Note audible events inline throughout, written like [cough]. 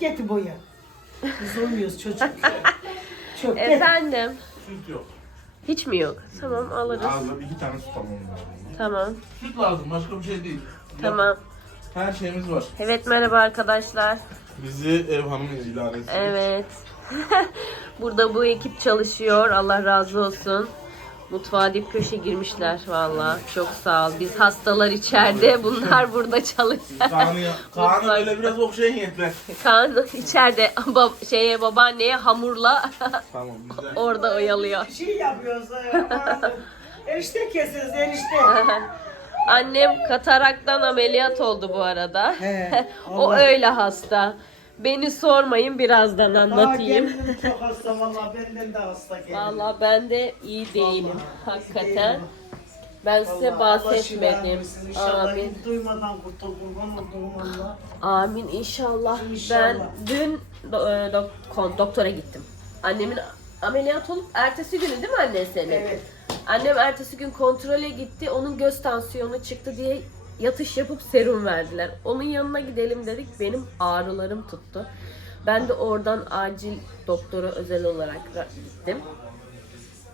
Getir boya. Biz olmuyoruz çocuk. [laughs] Çok getir. Efendim. Süt yok. Hiç mi yok? Tamam alırız. Ağzına iki tane süt almam lazım. Tamam. Süt lazım başka bir şey değil. Tamam. Her şeyimiz var. Evet merhaba arkadaşlar. Bizi ev hanımı ilan etsin. Evet. [laughs] Burada bu ekip çalışıyor. Allah razı olsun. Mutfağa dip köşe girmişler valla. Çok sağ ol. Biz hastalar içeride. Bunlar burada çalışıyor. Kaan'ı, [laughs] Kaan'ı böyle biraz okşayın yeter. Kaan içeride bab- şeye babaanneye hamurla [laughs] Tamam güzel. orada oyalıyor. Bir şey yapıyoruz. aman. erişte keseriz erişte. [laughs] Annem kataraktan ameliyat oldu bu arada. He, o Allah. öyle hasta. Beni sormayın birazdan anlatayım. kendim çok hasta valla benden de hasta kendim. Valla ben de iyi değilim Vallahi hakikaten. değilim. Ben size Allah- Allah bahsetmedim. İnşallah Amin. duymadan kurtul kurban olduğum Allah. Amin inşallah. İnşallah. Ben dün do- e, kon- doktora gittim. Annemin ameliyat olup ertesi günü değil mi anne senin? Evet. Annem ertesi gün kontrole gitti. Onun göz tansiyonu çıktı diye yatış yapıp serum verdiler. Onun yanına gidelim dedik. Benim ağrılarım tuttu. Ben de oradan acil doktora özel olarak ra- gittim.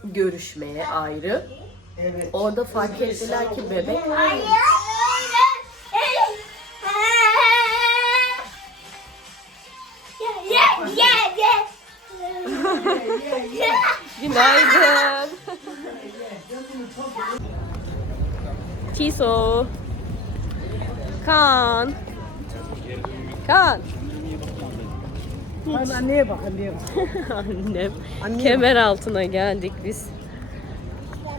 Görüşmeye ayrı. Evet. Orada fark ettiler ki bebek [laughs] Günaydın. Tiso. Kan. Kan. Ben anneye bak anneye bak. [laughs] Annem. Kemer altına geldik biz.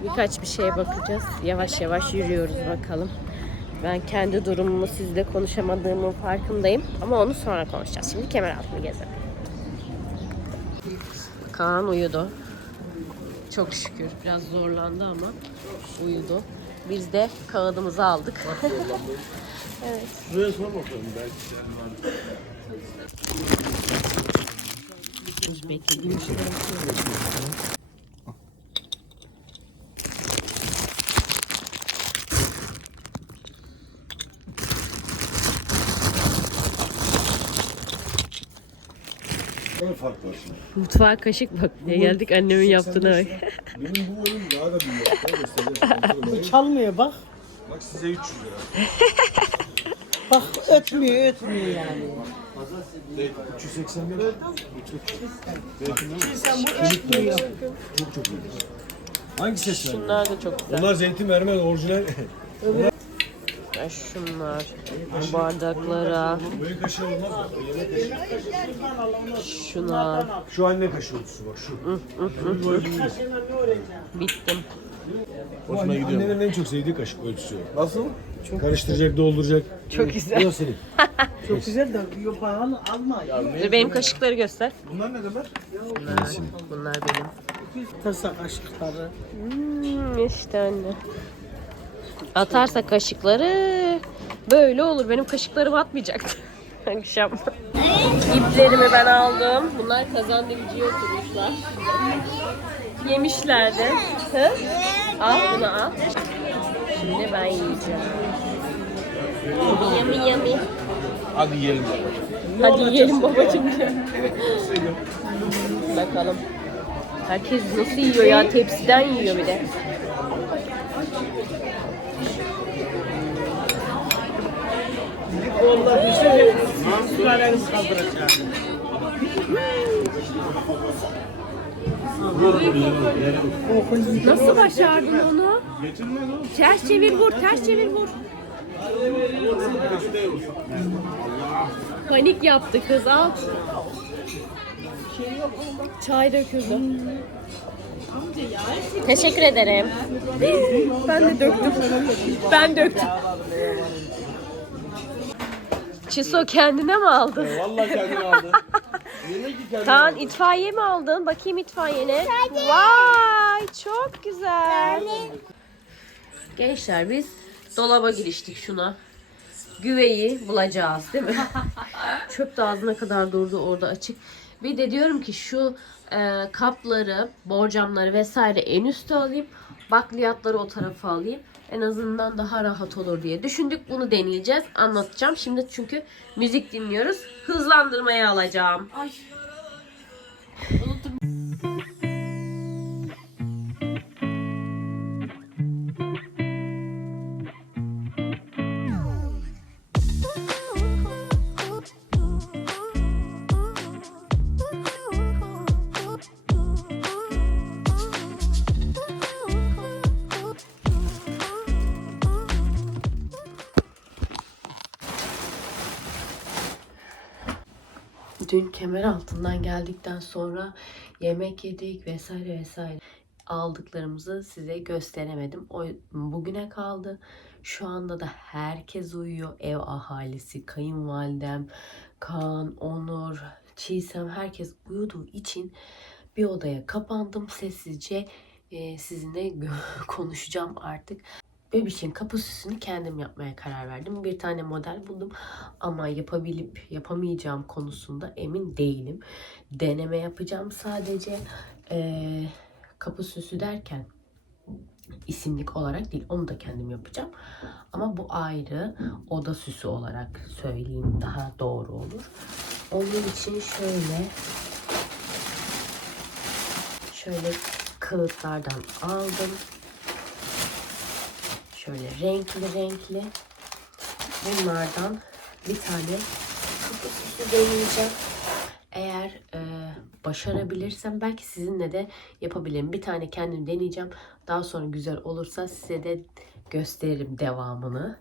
Birkaç bir şeye bakacağız. Yavaş yavaş yürüyoruz bakalım. Ben kendi durumumu sizle konuşamadığımın farkındayım. Ama onu sonra konuşacağız. Şimdi kemer altını gezelim. Kaan uyudu. Çok şükür. Biraz zorlandı ama uyudu. Biz de kağıdımızı aldık. [laughs] Şuraya sor bakalım belki Beklediğim şeyler Ne fark var şimdi? Mutfağa kaşık bak. Ne geldik annemin yaptığına bak. [laughs] Benim bu oyun daha da büyük. [laughs] Çalmıyor bak. Bak size 300 lira. [laughs] Bak ötmüyor ötmüyor yani. Değil, 381. Zeytin değil mi? Sen bu ötmüyor. Çok çok iyi. Hangi ses verdi? Şunlar da çok güzel. Onlar zeytin vermez orijinal. Ya şunlar. Bu bardaklara. Böyle kaşığı olmaz mı? Yemek kaşığı. Şuna. Şu anne kaşığı ölçüsü bak şu. Öbür. Bittim. Hoşuna anne, gidiyor mu? annelerin en çok sevdiği kaşık ölçüsü. o. Nasıl? Karıştıracak, dolduracak. Çok güzel. Bu da senin. Çok güzel de yok pahalı alma. Dur benim kaşıkları göster. Bunlar ne kadar? Bunlar, bunlar benim. Tasa kaşıkları. Hmm, işte anne. Atarsa kaşıkları böyle olur. Benim kaşıklarım atmayacaktı. [laughs] Akşam. İplerimi ben aldım. Bunlar kazandırıcıya oturmuşlar. Yemişlerdi. Hı? Al bunu al. Şimdi ben yiyeceğim. Yummy yummy. Hadi yiyelim. Hadi yiyelim babacığım. Bakalım. Herkes nasıl yiyor ya? Tepsiden yiyor bir de. Onlar bir şey sülaleniz kaldıracak. Nasıl başardın onu? Ters çevir vur, ters çevir vur. Panik yaptı kız al. Çay döküldü. Teşekkür ederim. Ben de döktüm. Ben döktüm. Çiso kendine mi aldın? Vallahi kendini aldı. [laughs] Kaan itfaiye mi aldın? Bakayım itfaiyene. Vay çok güzel. Gençler biz dolaba giriştik şuna. Güveyi bulacağız değil mi? [laughs] Çöp de ağzına kadar durdu orada açık. Bir de diyorum ki şu e, kapları, borcamları vesaire en üste alayım. Bakliyatları o tarafa alayım. En azından daha rahat olur diye düşündük. Bunu deneyeceğiz. Anlatacağım. Şimdi çünkü müzik dinliyoruz. Hızlandırmaya alacağım. Ay. Dün kemer altından geldikten sonra yemek yedik vesaire vesaire. Aldıklarımızı size gösteremedim. O bugüne kaldı. Şu anda da herkes uyuyor. Ev ahalisi, kayınvalidem, Kaan, Onur, Çiğsem herkes uyuduğu için bir odaya kapandım. Sessizce sizinle [laughs] konuşacağım artık. Bebişin kapı süsünü kendim yapmaya karar verdim. Bir tane model buldum ama yapabilip yapamayacağım konusunda emin değilim. Deneme yapacağım sadece. Ee, kapı süsü derken isimlik olarak değil onu da kendim yapacağım. Ama bu ayrı oda süsü olarak söyleyeyim daha doğru olur. Onun için şöyle şöyle kağıtlardan aldım. Şöyle renkli renkli. Bunlardan bir tane kapı süsü deneyeceğim. Eğer e, başarabilirsem belki sizinle de yapabilirim. Bir tane kendim deneyeceğim. Daha sonra güzel olursa size de gösteririm devamını.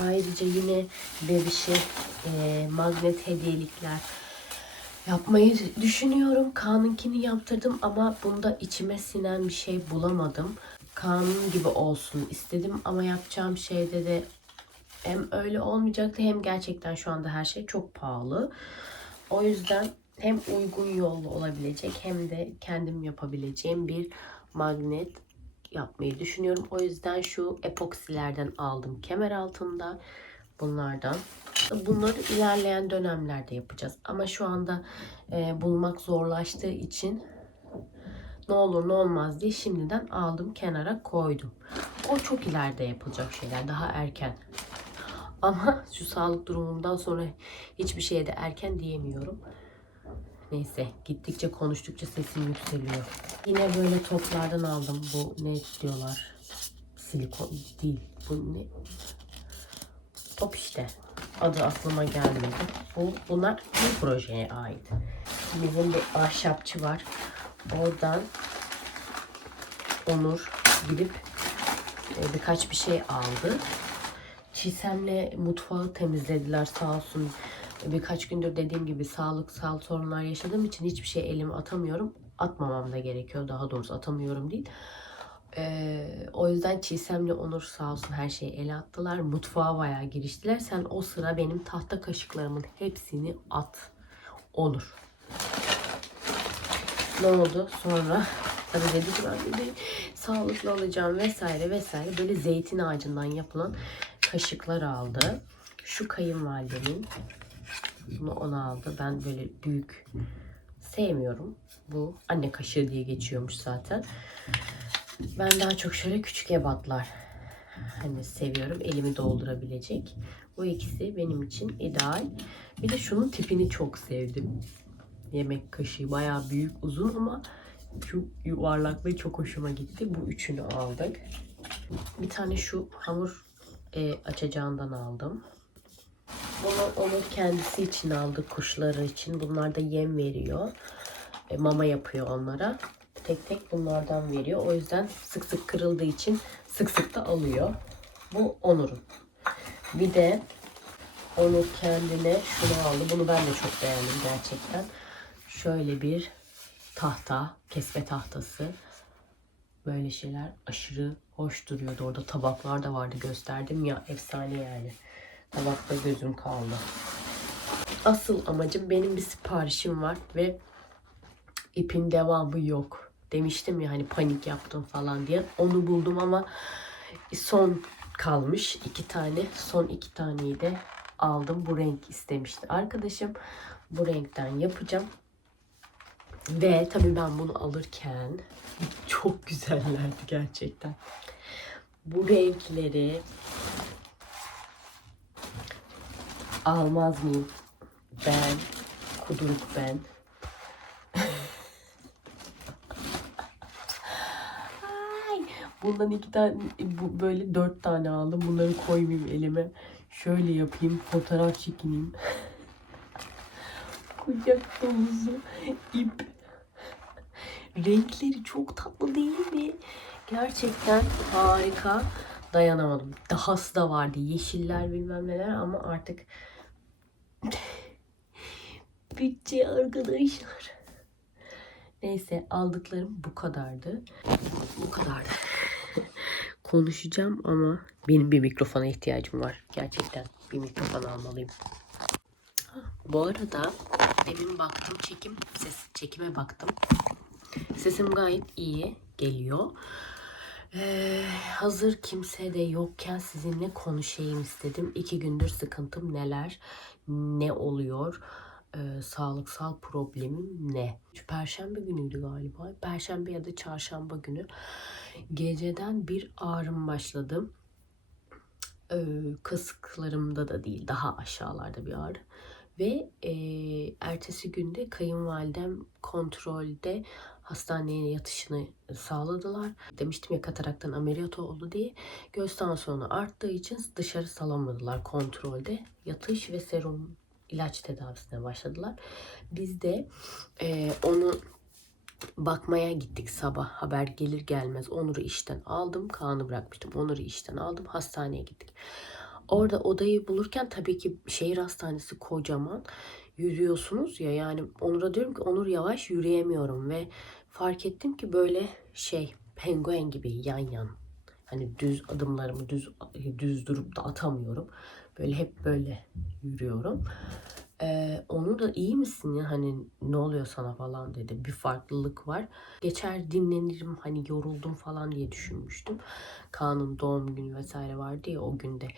Ayrıca yine bebişe e, magnet hediyelikler yapmayı düşünüyorum. Kaan'ınkini yaptırdım ama bunda içime sinen bir şey bulamadım. Kaan'ın gibi olsun istedim ama yapacağım şeyde de hem öyle olmayacaktı hem gerçekten şu anda her şey çok pahalı. O yüzden hem uygun yollu olabilecek hem de kendim yapabileceğim bir magnet yapmayı düşünüyorum. O yüzden şu epoksilerden aldım kemer altında. Bunlardan. Bunları ilerleyen dönemlerde yapacağız. Ama şu anda e, bulmak zorlaştığı için ne olur ne olmaz diye şimdiden aldım kenara koydum. O çok ileride yapılacak şeyler. Daha erken. Ama şu sağlık durumumdan sonra hiçbir şeye de erken diyemiyorum. Neyse gittikçe konuştukça sesim yükseliyor. Yine böyle toplardan aldım. Bu ne diyorlar? Silikon değil. Bu ne? Top işte. Adı aklıma gelmedi. Bu, bunlar bu projeye ait. Bizim bir ahşapçı var. Oradan Onur gidip e, birkaç bir şey aldı. Çisem'le mutfağı temizlediler sağ olsun. Birkaç gündür dediğim gibi sağlıksal sorunlar yaşadığım için hiçbir şey elime atamıyorum. Atmamam da gerekiyor. Daha doğrusu atamıyorum değil. Ee, o yüzden Çisem'le Onur sağ olsun her şeyi ele attılar. Mutfağa bayağı giriştiler. Sen o sıra benim tahta kaşıklarımın hepsini at. Onur. Ne oldu? Sonra tabii dedi ki ben dedi, sağlıklı olacağım vesaire vesaire. Böyle zeytin ağacından yapılan kaşıklar aldı. Şu kayınvalidemin bunu ona aldı. Ben böyle büyük sevmiyorum. Bu anne kaşığı diye geçiyormuş zaten. Ben daha çok şöyle küçük ebatlar hani seviyorum. Elimi doldurabilecek. Bu ikisi benim için ideal. Bir de şunun tipini çok sevdim. Yemek kaşığı bayağı büyük uzun ama şu yuvarlaklığı çok hoşuma gitti. Bu üçünü aldık. Bir tane şu hamur e, açacağından aldım. Onur kendisi için aldı kuşları için. Bunlar da yem veriyor. E, mama yapıyor onlara. Tek tek bunlardan veriyor. O yüzden sık sık kırıldığı için sık sık da alıyor. Bu Onur'un. Bir de Onur kendine şunu aldı. Bunu ben de çok beğendim gerçekten. Şöyle bir tahta, kesme tahtası. Böyle şeyler aşırı hoş duruyordu. Orada tabaklar da vardı gösterdim ya. Efsane yani. Tabakta gözüm kaldı. Asıl amacım benim bir siparişim var ve ipin devamı yok. Demiştim ya hani panik yaptım falan diye. Onu buldum ama son kalmış iki tane. Son iki taneyi de aldım. Bu renk istemişti arkadaşım. Bu renkten yapacağım. Ve tabii ben bunu alırken [laughs] çok güzellerdi gerçekten. Bu renkleri almaz mıyım? Ben, kuduruk ben. Ay, bundan iki tane, bu böyle dört tane aldım. Bunları koymayayım elime. Şöyle yapayım, fotoğraf çekineyim. [laughs] Kucak dolusu ip. Renkleri çok tatlı değil mi? Gerçekten harika. Dayanamadım. Dahası da vardı. Yeşiller bilmem neler ama artık [laughs] bütçe arkadaşlar. Neyse aldıklarım bu kadardı. Bu kadardı. Konuşacağım ama benim bir mikrofona ihtiyacım var. Gerçekten bir mikrofon almalıyım. Bu arada demin baktım çekim ses çekime baktım. Sesim gayet iyi geliyor. Ee, hazır kimse de yokken sizinle konuşayım istedim. İki gündür sıkıntım neler, ne oluyor, ee, sağlıksal problemim ne? Perşembe günüydü galiba. Perşembe ya da çarşamba günü geceden bir ağrım başladı. Ee, kasıklarımda da değil, daha aşağılarda bir ağrı. Ve e, ertesi günde kayınvalidem kontrolde hastaneye yatışını sağladılar. Demiştim ya kataraktan ameliyat oldu diye. Göğüs tansiyonu arttığı için dışarı salamadılar kontrolde. Yatış ve serum ilaç tedavisine başladılar. Biz de e, onu bakmaya gittik sabah haber gelir gelmez Onur'u işten aldım. Kaan'ı bırakmıştım. Onur'u işten aldım. Hastaneye gittik. Orada odayı bulurken tabii ki şehir hastanesi kocaman yürüyorsunuz ya yani Onur'a diyorum ki Onur yavaş yürüyemiyorum ve fark ettim ki böyle şey penguen gibi yan yan hani düz adımlarımı düz düz durup da atamıyorum. Böyle hep böyle yürüyorum. Ee, Onur da iyi misin ya hani ne oluyor sana falan dedi. Bir farklılık var. Geçer dinlenirim hani yoruldum falan diye düşünmüştüm. Kaan'ın doğum günü vesaire vardı ya o günde.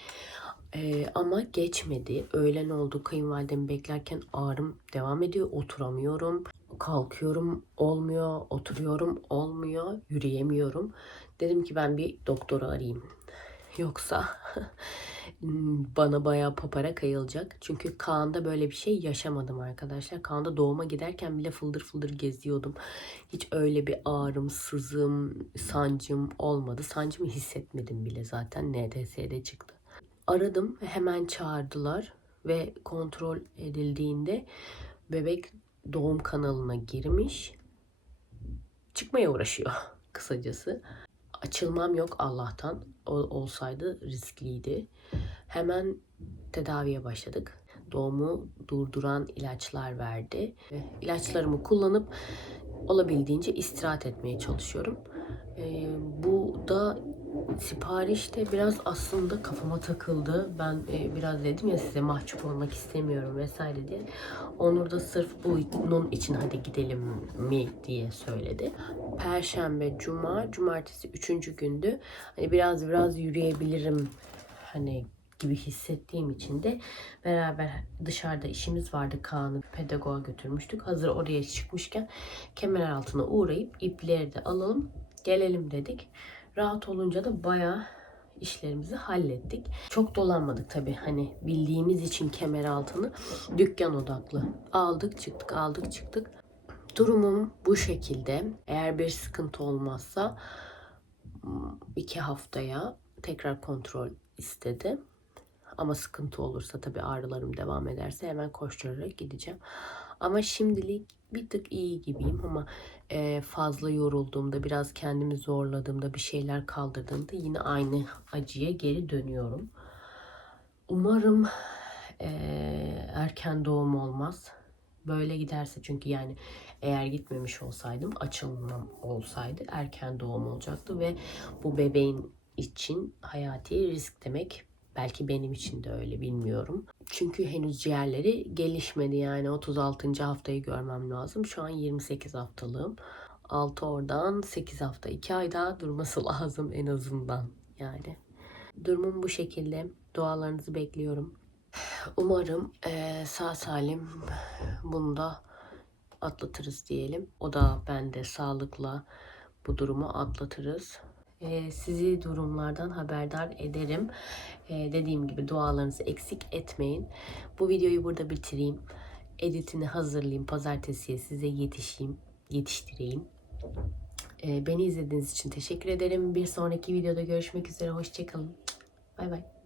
Ee, ama geçmedi. Öğlen oldu. Kayınvalidemi beklerken ağrım devam ediyor. Oturamıyorum. Kalkıyorum olmuyor. Oturuyorum olmuyor. Yürüyemiyorum. Dedim ki ben bir doktoru arayayım. Yoksa [laughs] bana bayağı papara kayılacak. Çünkü Kaan'da böyle bir şey yaşamadım arkadaşlar. Kaan'da doğuma giderken bile fıldır fıldır geziyordum. Hiç öyle bir ağrım, sızım, sancım olmadı. Sancımı hissetmedim bile zaten. NDS'de çıktı. Aradım hemen çağırdılar ve kontrol edildiğinde bebek doğum kanalına girmiş. Çıkmaya uğraşıyor [laughs] kısacası. Açılmam yok Allah'tan. O, olsaydı riskliydi. Hemen tedaviye başladık. Doğumu durduran ilaçlar verdi. İlaçlarımı kullanıp olabildiğince istirahat etmeye çalışıyorum. Ee, bu da siparişte biraz aslında kafama takıldı. Ben e, biraz dedim ya size mahcup olmak istemiyorum vesaire diye. Onur da sırf bunun için hadi gidelim mi diye söyledi. Perşembe, cuma, cumartesi üçüncü gündü. Hani biraz biraz yürüyebilirim hani gibi hissettiğim için de beraber dışarıda işimiz vardı Kaan'ı pedagoğa götürmüştük. Hazır oraya çıkmışken kemer altına uğrayıp ipleri de alalım gelelim dedik. Rahat olunca da bayağı işlerimizi hallettik. Çok dolanmadık tabii hani bildiğimiz için kemer altını dükkan odaklı. Aldık çıktık aldık çıktık. Durumum bu şekilde. Eğer bir sıkıntı olmazsa iki haftaya tekrar kontrol istedi. Ama sıkıntı olursa tabii ağrılarım devam ederse hemen koşturarak gideceğim. Ama şimdilik bir tık iyi gibiyim ama fazla yorulduğumda, biraz kendimi zorladığımda, bir şeyler kaldırdığımda yine aynı acıya geri dönüyorum. Umarım e, erken doğum olmaz. Böyle giderse çünkü yani eğer gitmemiş olsaydım açılmam olsaydı erken doğum olacaktı ve bu bebeğin için hayati risk demek. Belki benim için de öyle bilmiyorum. Çünkü henüz ciğerleri gelişmedi yani 36. haftayı görmem lazım. Şu an 28 haftalığım. 6 oradan 8 hafta 2 ay daha durması [laughs] lazım en azından yani. Durumum bu şekilde. Dualarınızı bekliyorum. Umarım eee, sağ salim bunu da atlatırız diyelim. O da ben de sağlıkla bu durumu atlatırız. Ee, sizi durumlardan haberdar ederim. Ee, dediğim gibi dualarınızı eksik etmeyin. Bu videoyu burada bitireyim. Editini hazırlayayım. Pazartesiye size yetişeyim, yetiştireyim. Ee, beni izlediğiniz için teşekkür ederim. Bir sonraki videoda görüşmek üzere. Hoşçakalın. Bay bay.